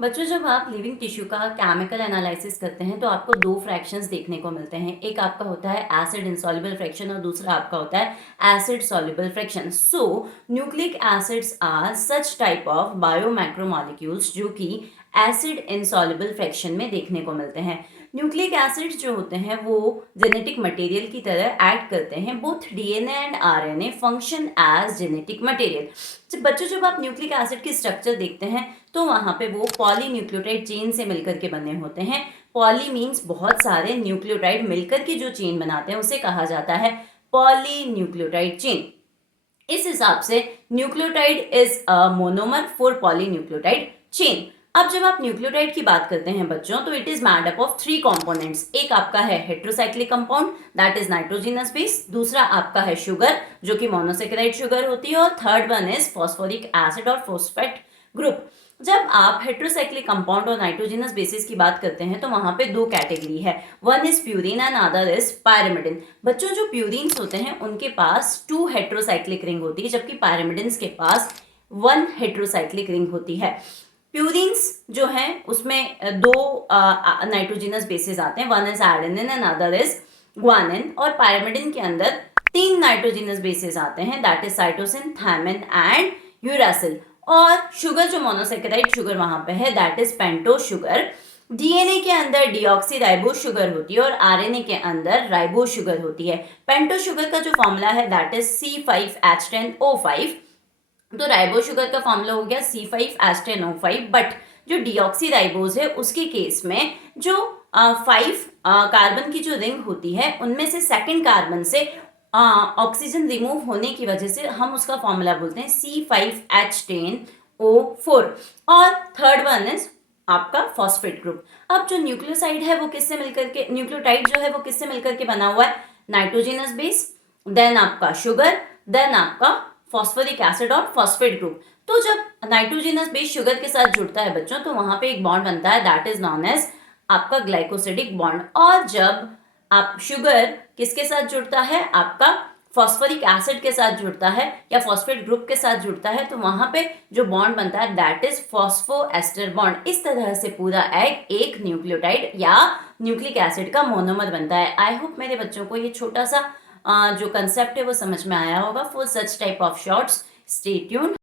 बच्चों, जब आप लिविंग टिश्यू का केमिकल एनालिसिस करते हैं तो आपको दो फ्रैक्शंस देखने को मिलते हैं। एक आपका होता है एसिड इनसॉल्युबल फ्रैक्शन और दूसरा आपका होता है acid soluble fraction. So nucleic acids are such type of biomacromolecules जो कि एसिड इनसॉल्युबल फ्रैक्शन में देखने को मिलते हैं। न्यूक्लिक एसिड्स जो होते हैं वो जेनेटिक मटेरियल की तरह एक्ट करते हैं। Both DNA and RNA function as genetic material. बच्चों, जब आप न्यूक्लिक एसिड की स्ट्रक्चर देखते हैं तो वहाँ पे वो पॉलीन्यूक्लियोटाइड चेन से मिलकर के बने होते हैं। पॉली मीन्स बहुत सारे न्यूक्लियोटाइड मिलकर के जो चेन बनाते हैं उसे कहा जाता है पॉलीन्यूक्लियोटाइड चेन। इस हिसाब से nucleotide is a monomer for polynucleotide chain. अब जब आप न्यूक्लियोटाइड की बात करते हैं बच्चों, तो it is made up of three components. एक आपका है heterocyclic compound that is nitrogenous base, दूसरा आपका है शुगर जो कि मोनोसेकेराइड शुगर होती है, और third one is phosphoric acid और फॉस्फेट ग्रुप। जब आप हेट्रोसाइक्लिक कंपाउंड और नाइट्रोजिनस बेसिस की बात करते हैं तो वहां पे दो कैटेगरी है, one is purine and other is pyrimidine. बच्चों, जो प्यूरिन्स होते हैं उनके पास टू हेट्रोसाइक्लिक रिंग होती है, जबकि पायरिमिडिन्स के पास वन हेट्रोसाइक्लिक रिंग होती है। प्यूरिन्स जो हैं उसमें दो नाइट्रोजिनस बेसिस आते हैं, one is adenine and other is guanine, और पायरिमिडिन के अंदर तीन नाइट्रोजिनस बेसिस आते हैं, that is cytosine, thymine and uracil. और शुगर जो मोनोसेकेराइड शुगर वहां पे है that is pentose sugar. DNA के अंदर डीऑक्सी राइबोज शुगर होती है और आरएनए के अंदर राइबोज शुगर होती है। पेंटोज शुगर का जो फॉर्मूला है दैट इज C5H10O5। तो राइबो शुगर का फॉर्मूला हो गया C5H10O5, बट जो डीऑक्सी राइबोज है उसके केस में जो 5 कार्बन की जो रिंग होती है उनमें से सेकंड कार्बन से ऑक्सीजन रिमूव होने की वजह से हम उसका फॉर्मूला बोलते हैं C5H10O4, और थर्ड वन इज आपका फॉस्फेट ग्रुप। अब जो न्यूक्लियोसाइड है वो किससे मिलकर के, न्यूक्लियोटाइड जो है वो किससे मिलकर के बना हुआ है, नाइट्रोजिनस बेस, देन आपका शुगर, देन आपका फॉस्फोरिक एसिड और फॉस्फेट ग्रुप। तो जब नाइट्रोजिनस बेस शुगर के साथ जुड़ता है बच्चों तो वहां पे एक बॉन्ड बनता है दैट इज नॉन एज आपका ग्लाइकोसिडिक बॉन्ड। और जब आप शुगर किसके साथ जुड़ता है, आपका फॉस्फोरिक एसिड के साथ जुड़ता है या फॉस्फेट ग्रुप के साथ जुड़ता है, तो वहां पे जो बॉन्ड बनता है दैट इज फॉस्फोएस्टर बॉन्ड। इस तरह से पूरा एक न्यूक्लियोटाइड या न्यूक्लिक एसिड का मोनोमर बनता है। आई होप मेरे बच्चों को ये छोटा सा जो कंसेप्ट है वो समझ में आया होगा। For such type of shorts stay tuned.